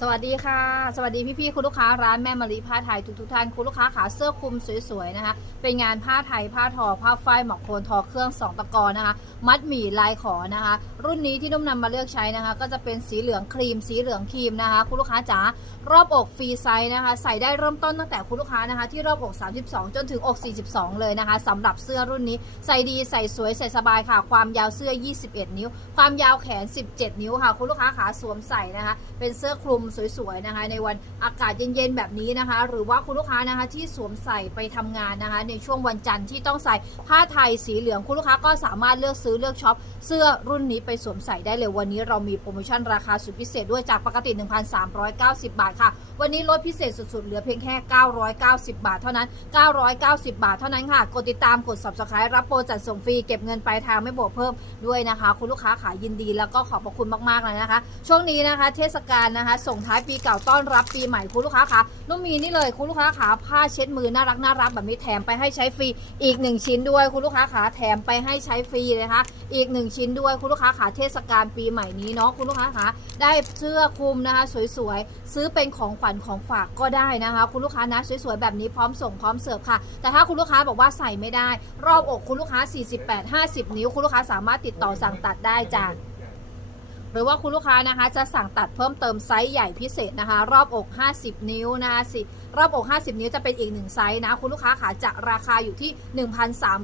สวัสดีค่ะ สวัสดีพี่ๆคุณลูกค้าร้านแม่มารีผ้าไทยทุกๆท่านคุณลูกค้าขาเสื้อคลุมสวยๆนะคะ เป็นงานผ้าไทยผ้าทอผ้าฝ้ายหมอกโคนทอเครื่องสองตะกอนะคะ มัดหมี่ลายขอนะคะ รุ่นนี้ที่นุ่มนำมาเลือกใช้นะคะ ก็จะเป็นสีเหลืองครีม สีเหลืองครีมนะคะ คุณลูกค้าจ๋ารอบอกฟรีไซส์นะคะ ใส่ได้เริ่มต้นตั้งแต่คุณลูกค้านะคะ ที่รอบอก 32 จนถึงอก 42 เลยนะคะสำหรับเสื้อรุ่นนี้ใส่ดีใส่สวยใส่สบายค่ะ ความยาวเสื้อ 21 นิ้ว ความยาวแขน 17 นิ้วค่ะ คุณลูกค้าขาสวมใส่นะคะ เป็นเสื้อคลุมสวยๆนะคะ ในวันอากาศเย็นๆแบบนี้นะคะ หรือว่าคุณลูกค้านะคะที่สวมใส่ไปทำงานนะคะ ในช่วงวันจันทร์ที่ต้องใส่ผ้าไทยสีเหลืองคุณลูกค้าก็สามารถเลือกซื้อเลือกช็อปเสื้อรุ่นนี้ไปสวมใส่ได้เลยวันนี้เรามีโปรโมชั่นราคาสุดพิเศษด้วยจากปกติ 1,390 บาทค่ะวันนี้ลดพิเศษสุดๆ เหลือเพียงแค่ 990 บาทเท่านั้น 990 บาทเท่านั้นค่ะ กดติดตามกด subscribe รับโปรจัดส่งฟรี เก็บเงินปลายทางไม่บวกเพิ่มด้วยนะคะ คุณลูกค้าขายยินดีแล้วก็ขอบพระคุณมากๆเลยนะคะ ช่วงนี้นะคะ เทศกาลนะคะ ส่งท้ายปีเก่าต้อนรับปีใหม่คุณลูกค้าค่ะนุ่มมีนี่เลยคุณลูกค้าขาผ้าเช็ดมือน่ารักน่ารักแบบนี้แถมไปให้ใช้ฟรีอีกหนึ่งชิ้นด้วยคุณลูกค้าขาแถมไปให้ใช้ฟรีเลยนะคะอีกหนึ่งชิ้นด้วยคุณลูกค้าขาเทศกาลปีใหม่นี้เนาะคุณลูกค้าขาได้เสื้อคลุมนะคะ สวยๆซื้อเป็นของขวัญของฝากก็ได้นะคะ คุณลูกค้านะสวยๆแบบนี้พร้อมส่งพร้อมเสิร์ฟค่ะ แต่ถ้าคุณลูกค้าบอกว่าใส่ไม่ได้ รอบอกคุณลูกค้า 48-50 นิ้ว คุณลูกค้าสามารถติดต่อสั่งตัดได้จ้าหรือว่าคุณลูกค้านะคะจะสั่งตัดเพิ่มเติมไซส์ใหญ่พิเศษนะคะ รอบอก 50 นิ้วนะคะสิรอบอก 50 นิ้วจะเป็นอีกหนึ่งไซส์นะ คุณลูกค้าขาจะราคาอยู่ที่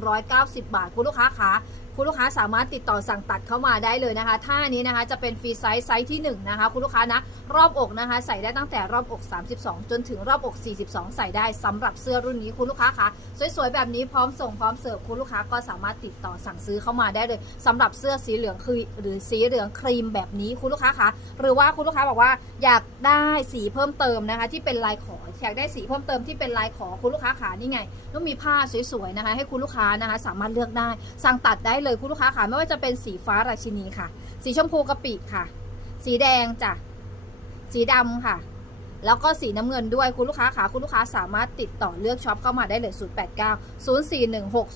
1,390 บาท คุณลูกค้าขา คุณลูกค้าสามารถติดต่อสั่งตัดเข้ามาได้เลยนะคะท่านี้นะคะจะเป็นฟรีไซส์ไซส์ที่1นะคะคุณลูกค้านะรอบอกนะคะ ใส่ได้ตั้งแต่รอบอก 32 จนถึงรอบอก 42 ใส่ได้สำหรับเสื้อรุ่นนี้คุณลูกค้าคะสวยๆแบบนี้พร้อมส่งพร้อมเสิร์ฟคุณลูกค้าก็สามารถติดต่อสั่งซื้อเข้ามาได้เลยสำหรับเสื้อสีเหลืองคือหรือสีเหลืองครีมแบบนี้คุณลูกค้าคะหรือว่าคุณลูกค้าบอกว่าอยากได้สีเพิ่มเติมนะคะที่เป็นลายขออยากได้สีเพิ่มเติมที่เป็นลายขอคุณลูกค้าขานี่ไง ต้องมีผ้าสวยๆนะคะ ให้คุณลูกค้านะคะ สามารถเลือกได้ สั่งตัดได้เลยคุณลูกค้าค่ะไม่ว่าจะเป็นสีฟ้าราชินีค่ะ สีชมพูกะปิค่ะ สีแดงจ้ะสีดำค่ะ แล้วก็สีน้ำเงินด้วยคุณลูกค้าขาคุณลูกค้าสามารถติดต่อเลือกช็อปเข้ามาได้เลย 089 0416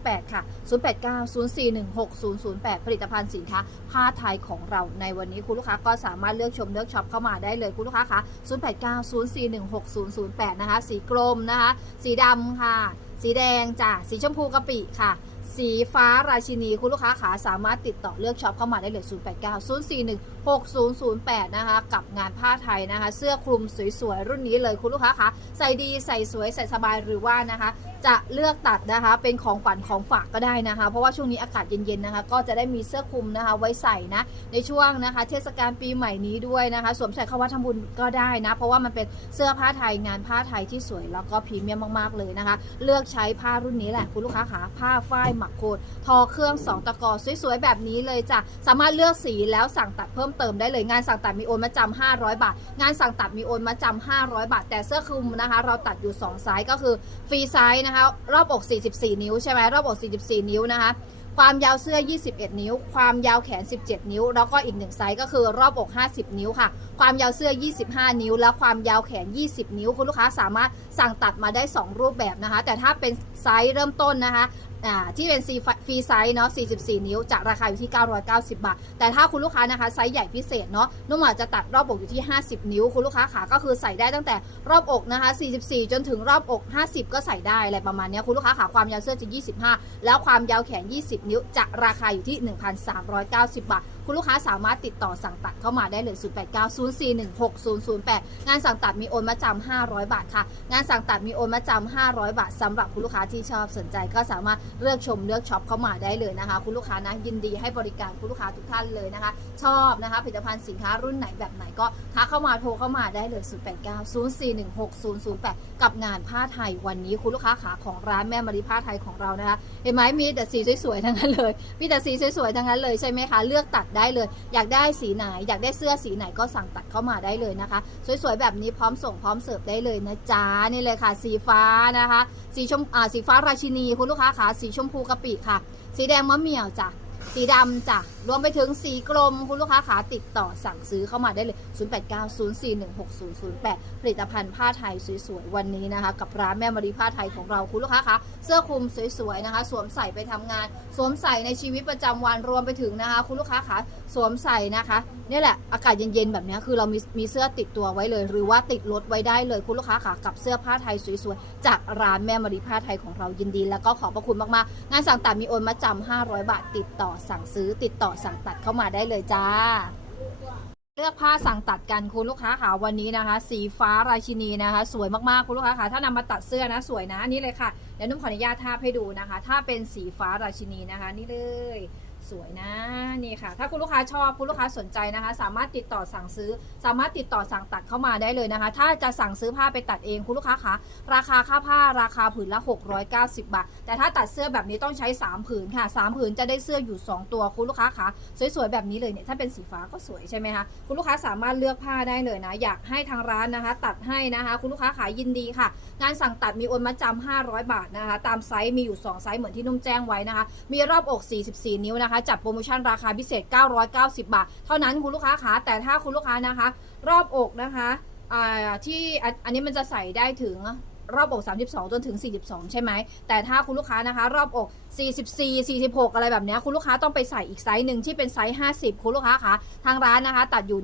008 ค่ะ 089 0416 008 ผลิตภัณฑ์สินค้าผ้าไทยของเราในวันนี้คุณลูกค้าก็สามารถเลือกชมเลือกช็อปเข้ามาได้เลยคุณลูกค้าคะ089 0416 008 นะคะ สีกรมนะคะ สีดำค่ะ สีแดงจ้ะ สีชมพูกะปิค่ะ สีฟ้าราชินีคุณลูกค้าขาสามารถติดต่อเลือกช็อปเข้ามาได้เลย 089 041 6008 นะคะ กับงานผ้าไทยนะคะ เสื้อคลุมสวยๆ รุ่นนี้เลยคุณลูกค้าขาใส่ดีใส่สวยใส่สบายหรือว่านะคะ จะเลือกตัดนะคะ เป็นของขวัญของฝากก็ได้นะคะ เพราะว่าช่วงนี้อากาศเย็นๆนะคะ ก็จะได้มีเสื้อคลุมนะคะ ไว้ใส่นะ ในช่วงนะคะ เทศกาลปีใหม่นี้ด้วยนะคะ สวมใส่เข้าวัดทำบุญก็ได้นะ เพราะว่ามันเป็นเสื้อผ้าไทยงานผ้าไทยที่สวยแล้วก็พรีเมียมมากๆเลยนะคะ เลือกใช้ผ้ารุ่นนี้แหละคุณลูกค้าขาผ้าฝ้ายหมักโคนทอเครื่องสองตะกอสวยๆแบบนี้เลยจ้ะสามารถเลือกสีแล้วสั่งตัดเพิ่มเติมได้เลยงานสั่งตัดมีโอนมาจำ500 บาท งานสั่งตัดมีโอนมาจำ500 บาท แต่เสื้อคลุมนะคะ เราตัดอยู่2ไซส์ก็คือฟรีไซส์นะคะรอบอก 44 นิ้วใช่ไหมรอบอก 44 นิ้วนะคะ ความยาวเสื้อ 21 นิ้ว ความยาวแขน 17 นิ้ว แล้วก็อีกหนึ่งไซส์ก็คือรอบอก 50 นิ้วค่ะ ความยาวเสื้อ 25 นิ้ว และความยาวแขน 20 นิ้ว คุณลูกค้าสามารถสั่งตัดมาได้ 2 รูปแบบนะคะ แต่ถ้าเป็นไซส์เริ่มต้นนะคะ อ่าที่เป็นฟรีไซส์เนาะ 44 นิ้วจะราคาอยู่ที่ 990 บาท แต่ถ้าคุณลูกค้านะคะไซส์ใหญ่พิเศษเนาะนุ่มอาจจะตัดรอบอกอยู่ที่ 50 นิ้ว คุณลูกค้าขาก็คือใส่ได้ตั้งแต่รอบอกนะคะ 44 จนถึงรอบอก 50 ก็ใส่ได้อะไรประมาณนี้คุณลูกค้าขาความยาวเสื้อจะ 25 แล้วความยาวแขน 20 นิ้วจะราคาอยู่ที่ 1,390 บาท คุณลูกค้าสามารถติดต่อสั่งตัดเข้ามาได้เลย 0890416008 งานสั่งตัดมีโอนมาจำ500 บาทค่ะ งานสั่งตัดมีโอนมาจำ500 บาทสำหรับคุณลูกค้าที่ชอบสนใจ ก็สามารถเลือกชมเลือกช็อปเข้ามาได้เลยนะคะ คุณลูกค้านะยินดีให้บริการคุณลูกค้าทุกท่านเลยนะคะ ชอบนะคะผลิตภัณฑ์สินค้ารุ่นไหนแบบไหนก็ทักเข้ามาโทรเข้ามาได้เลย 0890416008 กับงานผ้าไทยวันนี้คุณลูกค้าขาของร้านแม่มารีผ้าไทยของเรานะคะเห็นไหมมีแต่สีสวยๆทั้งนั้นเลยมีแต่สีสวยๆทั้งนั้นเลยใช่ไหมคะเลือกตัดได้เลย อยากได้สีไหน อยากได้เสื้อสีไหนก็สั่งตัดเข้ามาได้เลยนะคะ สวยๆแบบนี้พร้อมส่งพร้อมเสิร์ฟได้เลยนะจ๊ะนี่เลยค่ะ สีฟ้านะคะ สีชมอ่าสีฟ้าราชินีคุณลูกค้าขาสีชมพูกะปิค่ะ สีแดงมะเหมี่ยวจ้ะสีดำจ้ะ รวมไปถึงสีกลมคุณลูกค้าขาติดต่อสั่งซื้อเข้ามาได้เลย 0890416008 ผลิตภัณฑ์ผ้าไทยสวยๆ วันนี้นะคะ กับร้านแม่มารีผ้าไทยของเราคุณลูกค้าคะเสื้อคลุมสวยๆนะคะ สวมใส่ไปทำงาน สวมใส่ในชีวิตประจำวันรวมไปถึงนะคะ คุณลูกค้าคะสวมใส่นะคะนี่แหละอากาศเย็นๆแบบนี้คือเรามีมีเสื้อติดตัวไว้เลย หรือว่าติดรถไว้ได้เลยคุณลูกค้าค่ะกับเสื้อผ้าไทยสวยๆจากร้านแม่มารีผ้าไทยของเรายินดี แล้วก็ขอบพระคุณมากๆ งานสั่งตัดมีโอนมาจำ500 บาท ติดต่อสั่งซื้อติดต่อสั่งตัดเข้ามาได้เลยจ้า เลือกผ้าสั่งตัดกันคุณลูกค้าขาวันนี้นะคะ สีฟ้าราชินีนะคะ สวยมากๆคุณลูกค้าขาถ้านำมาตัดเสื้อนะสวยนะอันนี่เลยค่ะเดี๋ยวนุ่มขออนุญาตทาบให้ดูนะคะ ถ้าเป็นสีฟ้าราชินีนะคะ นี่เลย สวยนะนี่ค่ะ ถ้าคุณลูกค้าชอบคุณลูกค้าสนใจนะคะ สามารถติดต่อสั่งซื้อ สามารถติดต่อสั่งตัดเข้ามาได้เลยนะคะ ถ้าจะสั่งซื้อผ้าไปตัดเองคุณลูกค้าคะราคาค่าผ้าราคาผืนละ 690 บาท แต่ถ้าตัดเสื้อแบบนี้ต้องใช้ 3 ผืนค่ะ 3 ผืนจะได้เสื้ออยู่ 2 ตัวคุณลูกค้าคะสวยๆแบบนี้เลยเนี่ยถ้าเป็นสีฟ้าก็สวยใช่ไหมคะคุณลูกค้าสามารถเลือกผ้าได้เลยนะ อยากให้ทางร้านนะคะ ตัดให้นะคะ คุณลูกค้าขายยินดีค่ะ งานสั่งตัดมีโอนมาจำ500 บาทนะคะ ตามไซส์มีอยู่ 2 ไซส์เหมือนที่นุ่มแจ้งไว้นะคะ มีรอบอก 44 นิ้วนะคะจัดโปรโมชั่นราคาพิเศษ 990 บาท เท่านั้นคุณลูกค้าคะแต่ถ้าคุณลูกค้านะคะ รอบอกนะคะอ่าที่อันนี้มันจะใส่ได้ถึงรอบอก 32 จนถึง 42 ใช่ไหม แต่ถ้าคุณลูกค้านะคะ รอบอก 44 46 อะไรแบบนี้คุณลูกค้าต้องไปใส่อีกไซส์หนึ่งที่เป็นไซส์ 50 คุณลูกค้าคะทางร้านนะคะ ตัดอยู่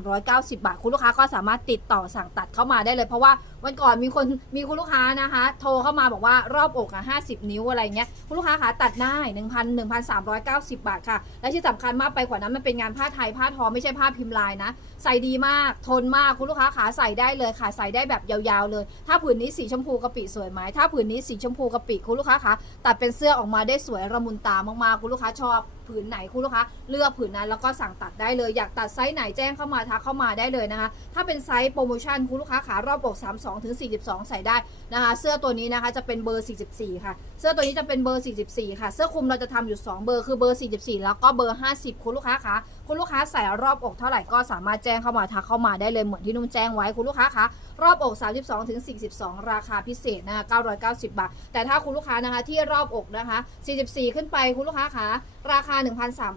1,390 บาท คุณลูกค้าก็สามารถติดต่อสั่งตัดเข้ามาได้เลย เพราะว่าวันก่อนมีคนมีคุณลูกค้านะคะ โทรเข้ามาบอกว่ารอบอกอะ50 นิ้วอะไรเงี้ยคุณลูกค้าคะตัดได้ 1,000 1,390 บาทค่ะ และที่สำคัญมากไปกว่านั้นมันเป็นงานผ้าไทยผ้าทอไม่ใช่ผ้าพิมพ์ลายนะ ใส่ดีมากทนมากคุณลูกค้าขาใส่ได้เลยค่ะใส่ได้แบบยาวๆเลย ถ้าผืนนี้สีชมพูกะปิสวยไหมถ้าผืนนี้สีชมพูกะปิคุณลูกค้าคะตัดเป็นเสื้อออกมาได้สวยระมุนตามากๆคุณลูกค้าชอบ ผืนไหนคุณลูกค้าเลือกผืนนั้นแล้วก็สั่งตัดได้เลย อยากตัดไซส์ไหนแจ้งเข้ามาทักเข้ามาได้เลยนะคะ ถ้าเป็นไซส์โปรโมชั่นคุณลูกค้าขารอบอก 32ถึง42 ใส่ได้นะคะ เสื้อตัวนี้นะคะจะเป็นเบอร์ 44 ค่ะ เสื้อตัวนี้จะเป็นเบอร์ 44 ค่ะ เสื้อคลุมเราจะทำอยู่ 2 เบอร์คือเบอร์ 44 แล้วก็เบอร์ 50 คุณลูกค้าคะคุณลูกค้าใส่รอบอกเท่าไหร่ก็สามารถแจ้งเข้ามาทักเข้ามาได้เลยเหมือนที่นุ่มแจ้งไว้คุณลูกค้าคะรอบอก 32ถึง42 ราคาพิเศษนะคะ990 บาท แต่ถ้าคุณลูกค้านะคะที่รอบอกนะคะ 44 ขึ้นไปคุณลูกค้าคะราคา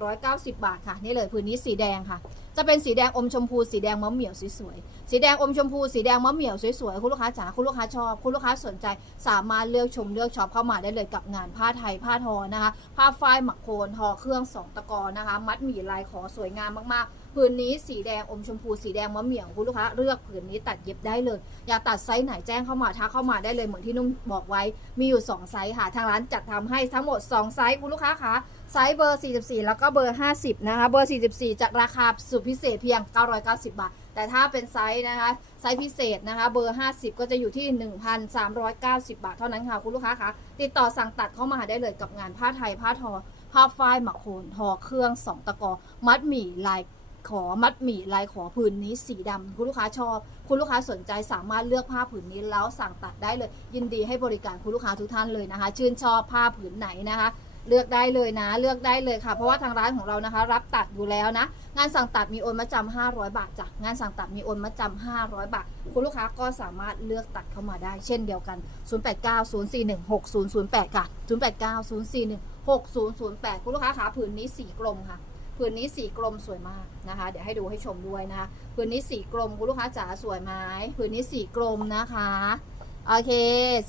1,390 บาทค่ะ นี่เลยพื้นนี้สีแดงค่ะ จะเป็นสีแดงอมชมพู สีแดงมะเหมี่ยวสวยๆ สีแดงอมชมพู สีแดงมะเหมี่ยวสวยๆ คุณลูกค้าจ๋า คุณลูกค้าชอบ คุณลูกค้าสนใจ สามารถเลือกชมเลือกช็อปเข้ามาได้เลยกับงานผ้าไทย ผ้าทอนะคะ ผ้าฝ้ายหมักโคนทอเครื่องสองตะกอนะคะ มัดหมี่ลายขอสวยงามมากๆผืนนี้สีแดงอมชมพูสีแดงมะเหมี่ยวคุณลูกค้าเลือกผืนนี้ตัดเย็บได้เลย อยากตัดไซส์ไหนแจ้งเข้ามาทักเข้ามาได้เลยเหมือนที่นุ่มบอกไว้ มีอยู่ 2 ไซส์ค่ะ ทางร้านจัดทำให้ทั้งหมด 2 ไซส์คุณลูกค้าคะ ไซส์เบอร์ 44 แล้วก็เบอร์ 50 นะคะ เบอร์ 44 จะราคาสุดพิเศษเพียง 990 บาท แต่ถ้าเป็นไซส์นะคะ ไซส์พิเศษนะคะ เบอร์ 50 ก็จะอยู่ที่ 1,390 บาท เท่านั้นค่ะ คุณลูกค้าคะ ติดต่อสั่งตัดเข้ามาได้เลยกับงานผ้าไทย ผ้าทอ ผ้าฝ้ายหมักโคนทอเครื่องสองตะกอ มัดหมี่ลายขอมัดหมี่ลายขอผืนนี้สีดำคุณลูกค้าชอบ คุณลูกค้าสนใจสามารถเลือกผ้าผืนนี้แล้วสั่งตัดได้เลย ยินดีให้บริการคุณลูกค้าทุกท่านเลยนะคะ ชื่นชอบผ้าผืนไหนนะคะ เลือกได้เลยนะ เลือกได้เลยค่ะ เพราะว่าทางร้านของเรานะคะ รับตัดอยู่แล้วนะ งานสั่งตัดมีโอนมาจำ500 บาทจ้ะงานสั่งตัดมีโอนมาจำ500 บาท คุณลูกค้าก็สามารถเลือกตัดเข้ามาได้ เช่นเดียวกัน 0890416008 ค่ะ 0890416008 คุณลูกค้าขาผืนนี้สีกลมค่ะผืนนี้สีกลมสวยมากนะคะ เดี๋ยวให้ดูให้ชมด้วยนะคะผืนนี้สีกลมคุณลูกค้าจ๋าสวยไหมผืนนี้สีกลมนะคะ โอเค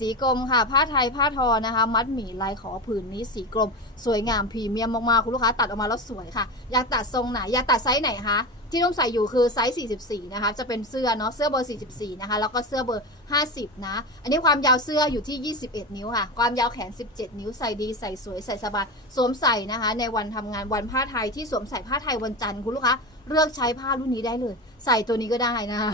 สีกรมค่ะ ผ้าไทยผ้าทอนะคะ มัดหมี่ลายขอผืนนี้สีกรม สวยงามพรีเมียมมากๆคุณลูกค้าตัดออกมาแล้วสวยค่ะ อยากตัดทรงไหน อยากตัดไซส์ไหนคะที่นุ่มใส่อยู่คือไซส์ 44 นะคะ จะเป็นเสื้อเนาะ เสื้อเบอร์ 44 นะคะ แล้วก็เสื้อเบอร์ 50 นะ อันนี้ความยาวเสื้ออยู่ที่ 21 นิ้วค่ะ ความยาวแขน 17 นิ้ว ใส่ดี ใส่สวย ใส่สบาย สวมใส่นะคะ ในวันทำงานวันผ้าไทยที่สวมใส่ผ้าไทยวันจันทร์คุณลูกค้า เลือกใช้ผ้ารุ่นนี้ได้เลย ใส่ตัวนี้ก็ได้นะคะ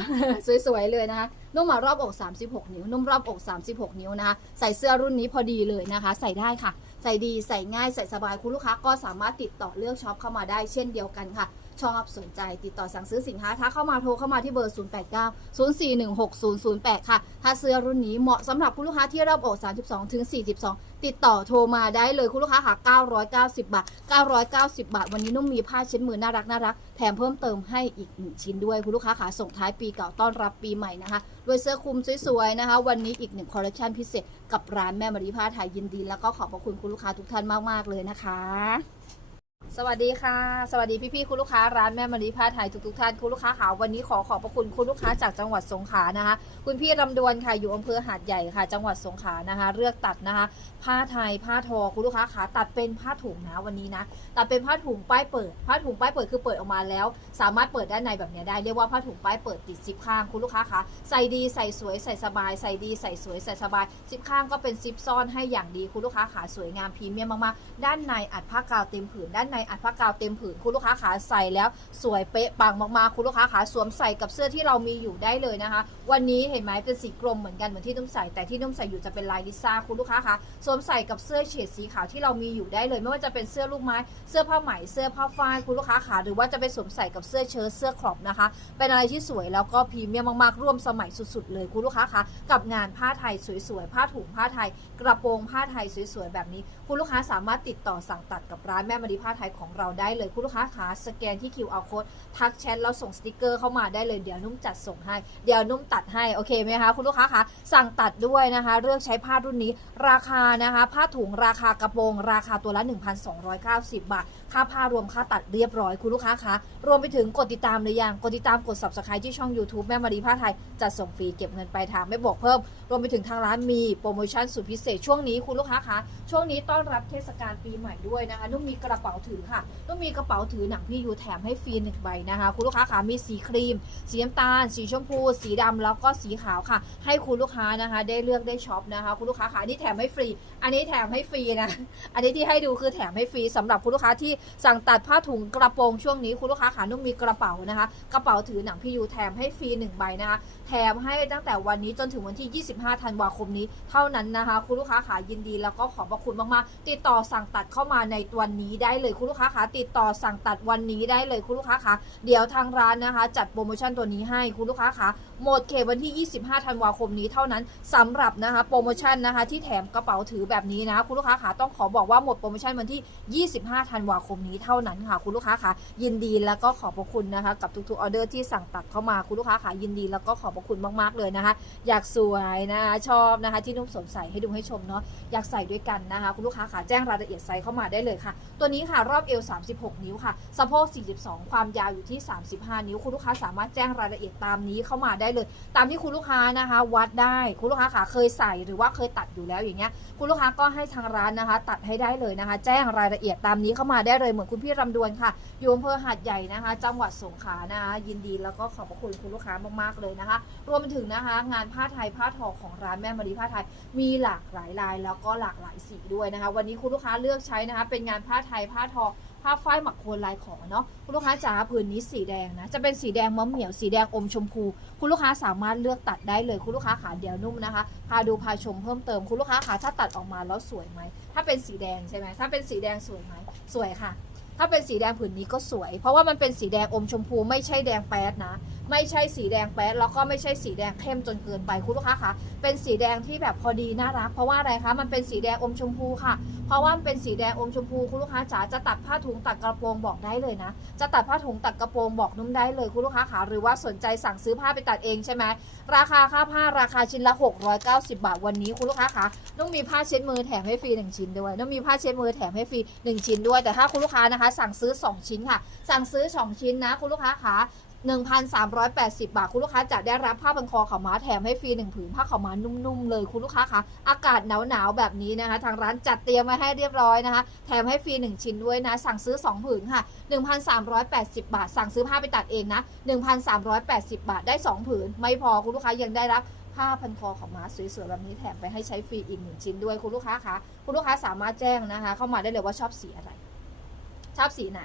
สวยๆเลยนะคะนุ่มมารอบอก 36 นิ้ว นุ่มรอบอก 36 นิ้วนะคะใส่เสื้อรุ่นนี้พอดีเลยนะคะ ใส่ได้ค่ะ ใส่ดีใส่ง่ายใส่สบายคุณลูกค้าก็สามารถติดต่อเลือกช็อปเข้ามาได้เช่นเดียวกันค่ะ ชอบสนใจติดต่อสั่งซื้อสินค้าทักเข้ามาโทรเข้ามาที่เบอร์ 089 041 6008 ค่ะ ถ้าเสื้อรุ่นนี้เหมาะสำหรับคุณลูกค้าที่รอบอก 32 ถึง 42 ติดต่อโทรมาได้เลยคุณลูกค้าค่ะ990 บาท 990 บาท วันนี้นุ่มมีผ้าเช็ดมือน่ารักน่ารักแถมเพิ่มเติมให้อีกหนึ่งชิ้นด้วยคุณลูกค้าค่ะส่งท้ายปีเก่าต้อนรับปีใหม่นะคะด้วยเสื้อคลุมสวยๆนะคะ วันนี้อีกหนึ่งคอลเลคชันพิเศษกับร้านแม่มารีผ้าไทยยินดี แล้วก็ขอบพระคุณคุณลูกค้าทุกท่านมากๆเลยนะคะ สวัสดีค่ะ สวัสดีพี่ๆคุณลูกค้าร้านแม่มารีผ้าไทยทุกๆท่านคุณลูกค้าขาวันนี้ขอขอบพระคุณคุณลูกค้าจากจังหวัดสงขลานะคะ คุณพี่ลำดวนค่ะอยู่อำเภอหาดใหญ่ค่ะ จังหวัดสงขลานะคะ เลือกตัดนะคะ ผ้าไทยผ้าทอคุณลูกค้าขาตัดเป็นผ้าถุงนะวันนี้นะตัดเป็นผ้าถุงป้ายเปิด ผ้าถุงป้ายเปิดคือเปิดออกมาแล้ว สามารถเปิดด้านในแบบนี้ได้เรียกว่าผ้าถุงป้ายเปิดติดซิปข้างคุณลูกค้าคะใส่ดีใส่สวยใส่สบายใส่ดีใส่สวยใส่สบายซิปข้างก็เป็นซิปซ่อนให้อย่างดีคุณลูกค้าขาสวยงามพรีเมียมมากๆด้านในอัดผ้ากาวเต็มผืนด้านในอัดผ้ากาวเต็มผืนคุณลูกค้าขาใส่แล้วสวยเป๊ะปังมากๆคุณลูกค้าขาสวมใส่กับเสื้อที่เรามีอยู่ได้เลยนะคะ วันนี้เห็นไหมเป็นสีกรมเหมือนกันเหมือนที่นุ่มใส่แต่ที่นุ่มใส่อยู่จะเป็นลายลิซ่าคุณลูกค้าคะสวมใส่กับเสื้อเฉดสีขาวที่เรามีอยู่ได้เลย ไม่ว่าจะเป็นเสื้อลูกไม้ เสื้อผ้าไหมเสื้อผ้าฝ้ายคุณลูกค้าขาหรือว่าจะไปสวมใส่กับเสื้อเชิ้ตเสื้อครอปนะคะ เป็นอะไรที่สวยแล้วก็พรีเมียมมากๆร่วมสมัยสุดๆ เลยคุณลูกค้าคะกับงานผ้าไทยสวยๆผ้าถุงผ้าไทย กระโปรงผ้าไทยสวยๆแบบนี้ คุณลูกค้าสามารถติดต่อสั่งตัดกับร้านแม่มารีผ้าไทยของเราได้เลยคุณลูกค้าขาสแกนที่ QR code ทักแชทแล้วส่งสติกเกอร์เข้ามาได้เลยเดี๋ยวนุ่มจัดส่งให้ เดี๋ยวนุ่มตัดให้โอเคไหมคะคุณลูกค้าคะสั่งตัดด้วยนะคะ เลือกใช้ผ้ารุ่นนี้ ราคานะคะ ผ้าถุงราคากระโปรงราคาตัวละ 1,290 บาทค่าผ้ารวมค่าตัดเรียบร้อยคุณลูกค้าคะรวมไปถึงกดติดตามหรือยังกดติดตามกด subscribe ที่ช่อง YouTube แม่มารีผ้าไทยจัดส่งฟรีเก็บเงินปลายทางไม่บอกเพิ่ม รวมไปถึงทางร้านมีโปรโมชั่นสุดพิเศษช่วงนี้คุณลูกค้าคะช่วงนี้ต้อนรับเทศกาลปีใหม่ด้วยนะคะนุ่มมีกระเป๋าถือค่ะนุ่มมีกระเป๋าถือหนังพี่ยูแถมให้ฟรีหนึ่งใบนะคะ คุณลูกค้าคะมีสีครีม สีน้ำตาล สีชมพู สีดำแล้วก็สีขาวค่ะ ให้คุณลูกค้านะคะ ได้เลือกได้ช็อปนะคะ คุณลูกค้าคะอันนี้แถมให้ฟรี อันนี้แถมให้ฟรีนะ อันนี้ที่ให้ดูคือแถมให้ฟรีสำหรับคุณลูกค้าที่สั่งตัดผ้าถุงกระโปรงช่วงนี้คุณลูกค้าขานุ่มมีกระเป๋านะคะ กระเป๋าถือหนังพี่ยูแถมให้ฟรีหนึ่งใบนะคะ แถมให้ตั้งแต่วันนี้จนถึงวันที่ 25 ธันวาคมนี้ เท่านั้นนะคะ คุณลูกค้าขายินดีแล้วก็ขอบพระคุณมากๆ ติดต่อสั่งตัดเข้ามาในวันนี้ได้เลยคุณลูกค้าขาติดต่อสั่งตัดวันนี้ได้เลยคุณลูกค้าขาเดี๋ยวทางร้านนะคะ จัดโปรโมชั่นตัวนี้ให้คุณลูกค้าขาหมดเขตวันที่ 25 ธันวาคมนี้เท่านั้นสำหรับนะคะโปรโมชั่นนะคะที่แถมกระเป๋าถือแบบนี้นะคุณลูกค้าขาต้องขอบอกว่าหมดโปรโมชั่นวันที่ 25 ธันวาคมนี้เท่านั้นค่ะ คุณลูกค้าขายินดีแล้วก็ขอบพระคุณนะคะกับทุกๆออเดอร์ที่สั่งตัดเข้ามาคุณลูกค้าขายินดีแล้วก็ขอบพระคุณมากๆเลยนะคะ อยากสวยนะคะชอบนะคะที่นุ่มสวมใส่ให้ดูให้ชมเนาะอยากใส่ด้วยกันนะคะ คุณลูกค้าขาแจ้งรายละเอียดไซส์เข้ามาได้เลยค่ะ ตัวนี้ค่ะรอบเอว 36 นิ้วค่ะสะโพก 42 ความยาวอยู่ที่ 35 นิ้ว คุณลูกค้าสามารถแจ้งรายละเอียดตามนี้เข้ามาได้เลย ตามที่คุณลูกค้านะคะ วัดได้คุณลูกค้าขาเคยใส่หรือว่าเคยตัดอยู่แล้วอย่างเงี้ยคุณลูกค้าก็ให้ทางร้านนะคะ ตัดให้ได้เลยนะคะ แจ้งรายละเอียดตามนี้เข้ามาได้เลยเหมือนคุณพี่รำดวนค่ะ อยู่อำเภอหาดใหญ่นะคะ จังหวัดสงขลานะคะยินดีแล้วก็ขอบพระคุณคุณลูกค้ามากๆเลยนะคะ รวมไปถึงนะคะ งานผ้าไทยผ้าทอของร้านแม่มารีผ้าไทย มีหลากหลายลายแล้วก็หลากหลายสีด้วยนะคะ วันนี้คุณลูกค้าเลือกใช้นะคะ เป็นงานผ้าไทยผ้าทอผ้าฝ้ายหมักโคนลายขอเนาะคุณลูกค้าจ๋าผืนนี้สีแดงนะ จะเป็นสีแดงมะเหมี่ยวสีแดงอมชมพู คุณลูกค้าสามารถเลือกตัดได้เลยคุณลูกค้าขาเดียวนุ่มนะคะ พาดูพาชมเพิ่มเติมคุณลูกค้าขาถ้าตัดออกมาแล้วสวยไหมถ้าเป็นสีแดงใช่ไหมถ้าเป็นสีแดงสวยไหม สวยค่ะ ถ้าเป็นสีแดงผืนนี้ก็สวย เพราะว่ามันเป็นสีแดงอมชมพูไม่ใช่แดงแป๊ดนะ ไม่ใช่สีแดงแป๊ดแล้วก็ไม่ใช่สีแดงเข้มจนเกินไปคุณลูกค้าคะเป็นสีแดงที่แบบพอดีน่ารัก เพราะว่าอะไรคะมันเป็นสีแดงอมชมพูค่ะ เพราะว่ามันเป็นสีแดงอมชมพูคุณลูกค้าจ๋าจะตัดผ้าถุงตัดกระโปรงบอกได้เลยนะ จะตัดผ้าถุงตัดกระโปรงบอกนุ่มได้เลยคุณลูกค้าขาหรือว่าสนใจสั่งซื้อผ้าไปตัดเองใช่ไหมราคาค่าผ้าราคาชิ้นละ 690 บาทวันนี้คุณลูกค้าคะต้องมีผ้าเช็ดมือแถมให้ฟรี1ชิ้นด้วยต้องมีผ้าเช็ดมือแถมให้ฟรี1ชิ้นด้วย แต่ถ้าคุณลูกค้านะคะ สั่งซื้อ 2 ชิ้นค่ะ สั่งซื้อ 2 ชิ้นนะคุณลูกค้าขา 1,380 บาท คุณลูกค้าจะได้รับผ้าพันคอขาวม้าแถมให้ฟรี1ผืนผ้าขาวม้านุ่มๆเลยคุณลูกค้าคะอากาศหนาวๆแบบนี้นะคะ ทางร้านจัดเตรียมไว้ให้เรียบร้อยนะคะ แถมให้ฟรี1 ชิ้นด้วยนะ สั่งซื้อ 2 ผืนค่ะ 1,380 บาท สั่งซื้อผ้าไปตัดเองนะ 1,380 บาทได้ 2 ผืน ไม่พอคุณลูกค้ายังได้รับผ้าพันคอขาวม้าสวยๆแบบนี้แถมไปให้ใช้ฟรีอีกหนึ่งชิ้นด้วยคุณลูกค้าคะคุณลูกค้าสามารถแจ้งนะคะ เข้ามาได้เลยว่าชอบสีอะไร ชอบสีไหน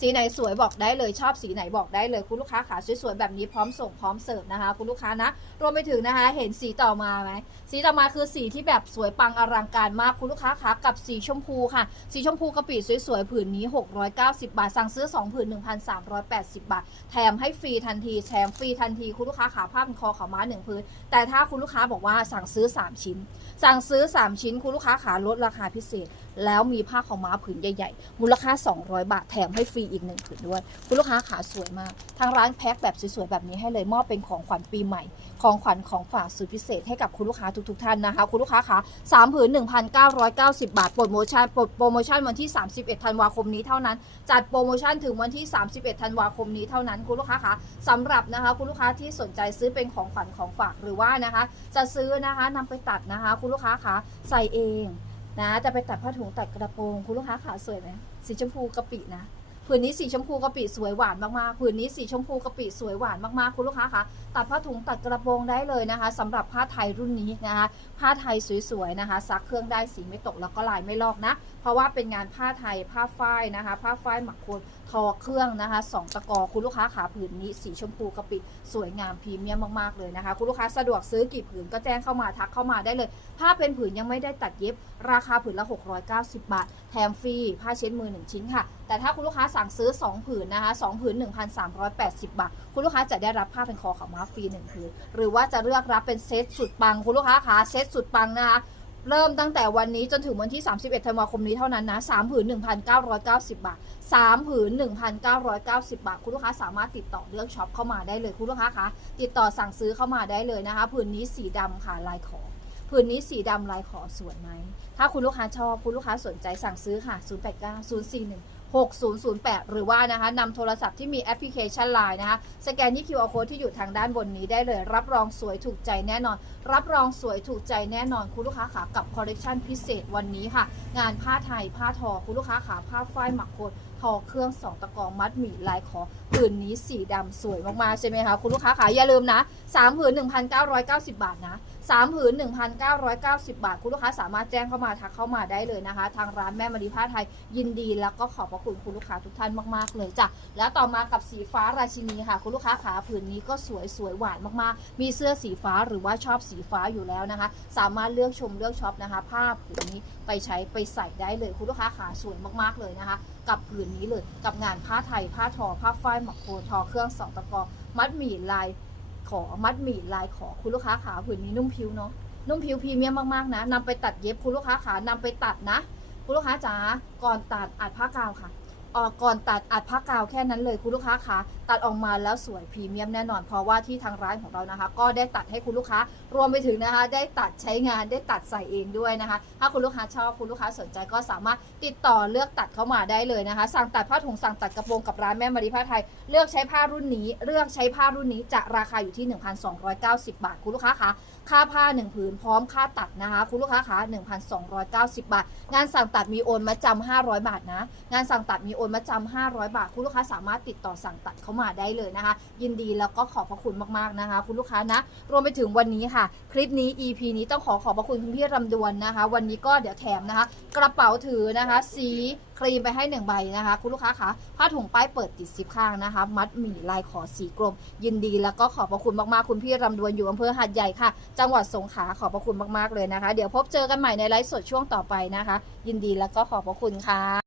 สีไหนสวยบอกได้เลยชอบสีไหนบอกได้เลยคุณลูกค้าขาสวยๆแบบนี้พร้อมส่งพร้อมเสิร์ฟนะคะ คุณลูกค้านะ รวมไปถึงนะคะ เห็นสีต่อมาไหมสีต่อมาคือสีที่แบบสวยปังอลังการมากคุณลูกค้าคะกับสีชมพูค่ะ สีชมพูกระปิสวยๆผืนนี้ 690 บาท สั่งซื้อ 2 ผืน 1,380 บาท แถมให้ฟรีทันทีแถมฟรีทันทีคุณลูกค้าขาผ้าพันคอขาม้าหนึ่งผืนแต่ถ้าคุณลูกค้าบอกว่าสั่งซื้อ 3 ชิ้น สั่งซื้อ 3 ชิ้นคุณลูกค้าขาลดราคาพิเศษ แล้วมีผ้าขาวม้าผืนใหญ่ๆมูลค่า 200 บาทแถมให้ฟรีอีกหนึ่งผืนด้วย คุณลูกค้าขาสวยมาก ทางร้านแพ็คแบบสวยๆแบบนี้ให้เลยมอบเป็นของขวัญปีใหม่ ของขวัญของฝากสุดพิเศษให้กับคุณลูกค้าทุกๆท่านนะคะ คุณลูกค้าขาสามผืน 1,990 บาทโปรโมชั่นโปรโมชั่นวันที่ 31 ธันวาคมนี้เท่านั้น จัดโปรโมชั่นถึงวันที่ 31 ธันวาคมนี้เท่านั้น คุณลูกค้าคะสำหรับนะคะ คุณลูกค้าที่สนใจซื้อเป็นของขวัญของฝากหรือว่านะคะ จะซื้อนะคะนำไปตัดนะคะ คุณลูกค้าคะใส่เองนะจะไปตัดผ้าถุงตัดกระโปรงคุณลูกค้าขาสวยไหมสีชมพูกะปินะ ผืนนี้สีชมพูกะปิสวยหวานมากๆผืนนี้สีชมพูกะปิสวยหวานมากๆคุณลูกค้าคะตัดผ้าถุงตัดกระโปรงได้เลยนะคะสำหรับผ้าไทยรุ่นนี้นะคะผ้าไทยสวยๆนะคะซักเครื่องได้สีไม่ตกแล้วก็ลายไม่ลอกนะ เพราะว่าเป็นงานผ้าไทยผ้าฝ้ายนะคะ ผ้าฝ้ายหมักโคนทอเครื่องนะคะสองตะกอคุณลูกค้าขาผืนนี้สีชมพูกะปิสวยงามพรีเมียมมากๆเลยนะคะ คุณลูกค้าสะดวกซื้อกี่ผืนก็แจ้งเข้ามาทักเข้ามาได้เลย ผ้าเป็นผืนยังไม่ได้ตัดเย็บ ราคาผืนละ 690 บาท แถมฟรีผ้าเช็ดมือ 1 ชิ้นค่ะ แต่ถ้าคุณลูกค้าสั่งซื้อ 2 ผืนนะคะ2ผืน 1,380 บาท คุณลูกค้าจะได้รับผ้าเป็นคอขาวม้าฟรี1ผืนหรือว่าจะเลือกรับเป็นเซตสุดปังคุณลูกค้าคะเซตสุดปังนะคะ เริ่มตั้งแต่วันนี้จนถึงวันที่ 31ธันวาคมนี้เท่านั้นนะ3ผืน 1,990 บาท3ผืน 1,990 บาท คุณลูกค้าสามารถติดต่อเลือกช็อปเข้ามาได้เลย คุณลูกค้าคะติดต่อสั่งซื้อเข้ามาได้เลยนะคะ ผืนนี้สีดำค่ะลายขอผืนนี้สีดำลายขอสวยไหม ถ้าคุณลูกค้าชอบ คุณลูกค้าสนใจสั่งซื้อค่ะ 089 041 6008 หรือว่านะคะนำโทรศัพท์ที่มีแอปพลิเคชัน Line นะคะสแกนที่ QR code ที่อยู่ทางด้านบนนี้ได้เลย รับรองสวยถูกใจแน่นอน รับรองสวยถูกใจแน่นอนคุณลูกค้าขากับคอลเลกชันพิเศษวันนี้ค่ะ งานผ้าไทยผ้าทอคุณลูกค้าขาผ้าฝ้ายหมักโคนทอเครื่องสองตะกอมัดหมี่ลายขอผืนนี้สีดำสวยมากๆใช่ไหมคะคุณลูกค้าขาอย่าลืมนะ3ผืน1,990 บาทนะ สามผืน 1,990 บาท คุณลูกค้าสามารถแจ้งเข้ามาทักเข้ามาได้เลยนะคะ ทางร้านแม่มารีผ้าไทยยินดีแล้วก็ขอบพระคุณคุณลูกค้าทุกท่านมากๆเลยจ้ะแล้วต่อมากับสีฟ้าราชินีค่ะ คุณลูกค้าขาผืนนี้ก็สวยสวยหวานมากๆ มีเสื้อสีฟ้าหรือว่าชอบสีฟ้าอยู่แล้วนะคะ สามารถเลือกชมเลือกช็อปนะคะ ผ้าผืนนี้ไปใช้ไปใส่ได้เลย คุณลูกค้าขาสวยมากๆเลยนะคะ กับผืนนี้เลยกับงานผ้าไทย ผ้าทอ ผ้าฝ้ายหมักโคทอเครื่องสองตะกอมัดหมี่ลาย ขอมัดหมี่ลายขอคุณลูกค้าขาผืนนี้นุ่มผิวเนาะนุ่มผิวพรีเมียมมากๆนะนำไปตัดเย็บคุณลูกค้าขานำไปตัดนะ คุณลูกค้าจ๋าก่อนตัดอัดผ้ากาวค่ะ ออกก่อนตัดอัดผ้ากาวแค่นั้นเลยคุณลูกค้าขาตัดออกมาแล้วสวยพรีเมียมแน่นอน เพราะว่าที่ทางร้านของเรานะคะ ก็ได้ตัดให้คุณลูกค้ารวมไปถึงนะคะ ได้ตัดใช้งานได้ตัดใส่เองด้วยนะคะ ถ้าคุณลูกค้าชอบคุณลูกค้าสนใจก็สามารถติดต่อเลือกตัดเข้ามาได้เลยนะคะ สั่งตัดผ้าถุงสั่งตัดกระโปรงกับร้านแม่มารีผ้าไทย เลือกใช้ผ้ารุ่นนี้ เลือกใช้ผ้ารุ่นนี้จะราคาอยู่ที่ 1,290 บาทคุณลูกค้าคะค่าผ้า 1 ผืนพร้อมค่าตัดนะคะ คุณลูกค้าคะ1,290 บาท งานสั่งตัดมีโอนมาจำ500 บาทนะ งานสั่งตัดมีโอนนมาจำ500 บาท คุณลูกค้าสามารถติดต่อสั่งตัดเข้ามาได้เลยนะคะ ยินดีแล้วก็ขอบพระคุณมากๆนะคะ คุณลูกค้านะ รวมไปถึงวันนี้ค่ะ คลิปนี้ EP นี้ต้องขอขอบพระคุณคุณพี่รำดวนนะคะ วันนี้ก็เดี๋ยวแถมนะคะ กระเป๋าถือนะคะ สีครีมไปให้หนึ่งใบนะคะ คุณลูกค้าคะผ้าถุงป้ายเปิดติดซิปข้างนะคะ มัดหมี่ลายขอสีกลม ยินดีแล้วก็ขอบพระคุณมากๆคุณพี่รำดวนอยู่อำเภอหาดใหญ่ค่ะ จังหวัดสงขลาขอบพระคุณมากๆเลยนะคะ เดี๋ยวพบเจอกันใหม่ในไลฟ์สดช่วงต่อไปนะคะ ยินดีแล้วก็ขอบพระคุณค่ะ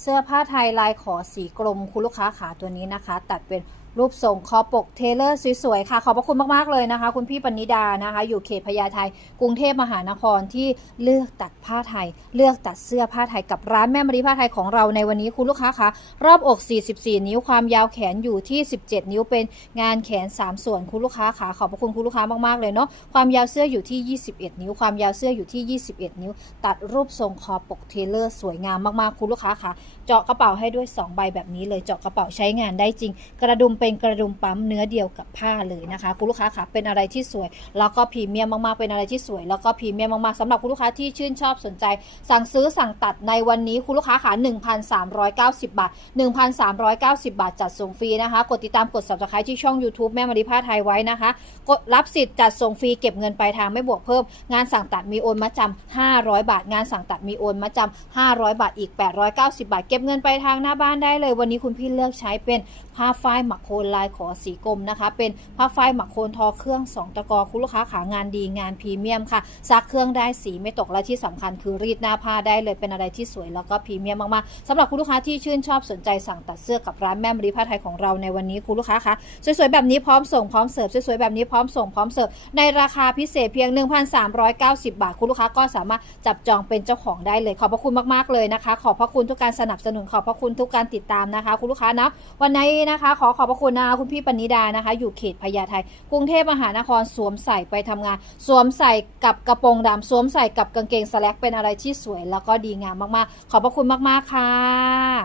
เสื้อผ้าไทยลายขอสีกลมคุณลูกค้าขาตัวนี้นะคะ ตัดเป็น รูปทรงคอปกเทเลอร์สวยๆค่ะ ขอบพระคุณมากๆเลยนะคะ คุณพี่ปณิดานะคะ อยู่เขตพญาไทกรุงเทพมหานครที่เลือกตัดผ้าไทย เลือกตัดเสื้อผ้าไทยกับร้านแม่มารีผ้าไทยของเราในวันนี้คุณลูกค้าคะรอบอก 44 นิ้วความยาวแขนอยู่ที่ 17 นิ้วเป็นงานแขน 3 ส่วนคุณลูกค้าขาขอบพระคุณคุณลูกค้ามากๆเลยเนาะความยาวเสื้ออยู่ที่ 21 นิ้ว ความยาวเสื้ออยู่ที่ 21 นิ้ว ตัดรูปทรงคอปกเทเลอร์สวยงามมากๆคุณลูกค้าค่ะเจาะกระเป๋าให้ด้วย 2 ใบแบบนี้เลยเจาะกระเป๋าใช้งานได้จริง กระดุมเป็นกระดุมปั๊มเนื้อเดียวกับผ้าเลยนะคะ คุณลูกค้าค่ะเป็นอะไรที่สวย แล้วก็พรีเมียมมากๆเป็นอะไรที่สวย แล้วก็พรีเมียมมากๆสำหรับคุณลูกค้าที่ชื่นชอบสนใจ สั่งซื้อสั่งตัดในวันนี้คุณลูกค้าค่ะ1,390 บาท 1,390 บาทจัดส่งฟรีนะคะ กดติดตามกด subscribe ที่ช่อง YouTube แม่มาริผ้าไทยไว้นะคะ กดรับสิทธิ์จัดส่งฟรีเก็บเงินปลายทางไม่บวกเพิ่ม งานสั่งตัดมีโอนมาจำ500 บาท งานสั่งตัดมีโอนมาจำ500 บาทอีก 890 บาท เก็บเงินปลายทางหน้าบ้านได้เลย วันนี้คุณพี่เลือกใช้เป็น ผ้าฝ้ายหมักโคนลายขอสีกรมนะคะ เป็นผ้าฝ้ายหมักโคนทอเครื่อง 2 ตะกอคุณลูกค้าขางานดีงานพรีเมียมค่ะซักเครื่องได้สีไม่ตกและที่สำคัญคือรีดหน้าผ้าได้เลยเป็นอะไรที่สวยแล้วก็พรีเมียมมากๆสำหรับคุณลูกค้าที่ชื่นชอบสนใจสั่งตัดเสื้อกับร้านแม่มรีผ้าไทยของเราในวันนี้คุณลูกค้าคะสวยๆแบบนี้พร้อมส่งพร้อมเสิร์ฟสวยๆแบบนี้พร้อมส่งพร้อมเสิร์ฟในราคาพิเศษเพียง 1,390 บาทคุณลูกค้าก็สามารถจับจองเป็นเจ้าของได้เลยขอบพระคุณมากๆเลยนะคะ ขอบพระคุณทุกการสนับสนุนขอบพระคุณทุกการติดตามนะคะ คุณลูกค้านะวันนี้นะคะ ขอขอบพระคุณนะคะคุณพี่ปณิดานะคะ อยู่เขตพญาไทกรุงเทพมหานครสวมใส่ไปทำงาน สวมใส่กับกระโปรงดำสวมใส่กับกางเกงสแลกเป็นอะไรที่สวย แล้วก็ดีงามมากๆ ขอบพระคุณมากๆค่ะ